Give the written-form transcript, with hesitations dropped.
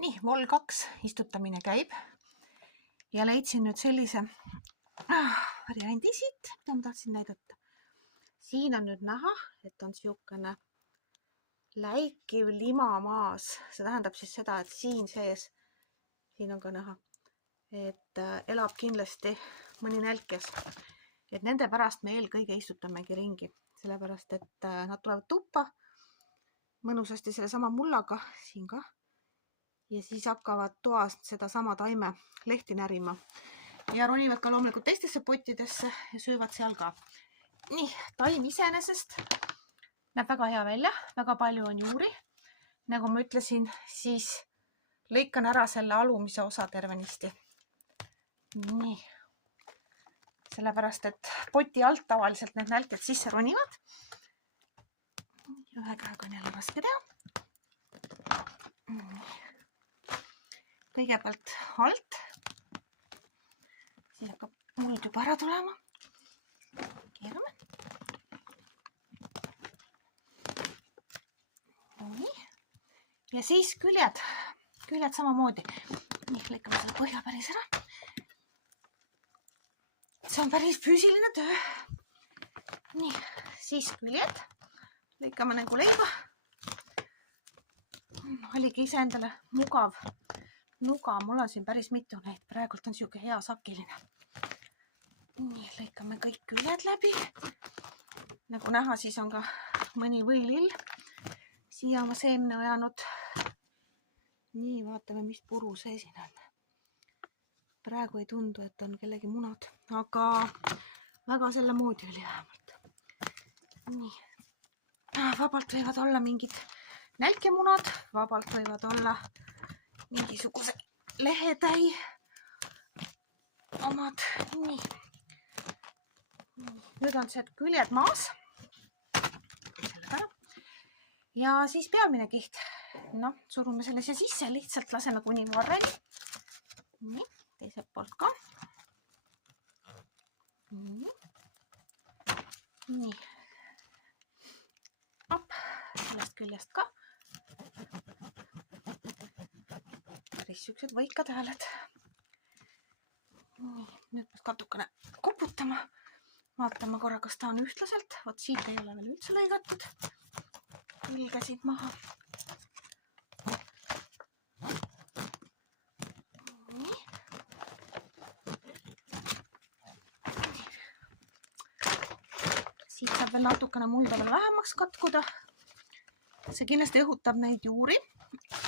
Nii, vol 2 istutamine käib ja leidsin nüüd sellise variandi siit, mida ma tahtsin näidata. Siin on nüüd näha, et on siukene läikiv lima maas. See tähendab siis seda, et siin sees, siin on ka näha, et elab kindlasti mõni nälkes. Et nende pärast me eelkõige istutamegi ringi, sellepärast et nad tulevad tuppa mõnusasti selle sama mullaga siin ka. Ja siis hakkavad toas sedasama taime lehti närima. Ja ronivad ka loomulikult teistesse pottidesse ja söövad seal ka. Nii, taim iseenesest näeb väga hea välja, väga palju on juuri. Nagu ma ütlesin, siis lõikan ära selle alumise osa tervenisti. Nii. Sellepärast, et poti alt tavaliselt need nälked sisse ronivad. Ühe käega on jälle raske teha. Kõigepealt alt. Siis hakkab muld juba ära tulema. Keerame. Nii. Ja siis küljed samamoodi. Nii, lõikame selle põhja päris ära. See on päris füüsiline töö. Nii, siis küljed. Lõikame nagu leiba. Oligi ise endale mugav nuga. Mul on siin päris mitu neid. Praegult on siuke hea sakiline. Nii, lõikame kõik küljed läbi. Nagu näha, siis on ka mõni võilill siia oma seemne ajanud. Nii, vaatame, mis puru see siin on. Praegu ei tundu, et on kellegi munad, aga väga selle moodi oli vähemalt. Nii. Vabalt võivad olla mingid nälkemunad, vabalt võivad olla mingisuguse lehetäi omad. Nii. Nüüd on see küljed maas. Ja siis pealmine kiht. No, surume selle siia sisse, lihtsalt laseme kuni varreni. Nii, teiselt poolt ka. Nii. Op, sellest küljest ka. Päris siuksed võikad hääled. Nii, nüüd peaks katukene koputama. Vaatame korra, kas ta on ühtlaselt. Vot siit ei ole veel üldse lõigatud. Külgesid maha. Nii. Siit saab veel natukene mulda veel vähemaks katkuda. See kindlasti õhutab neid juuri.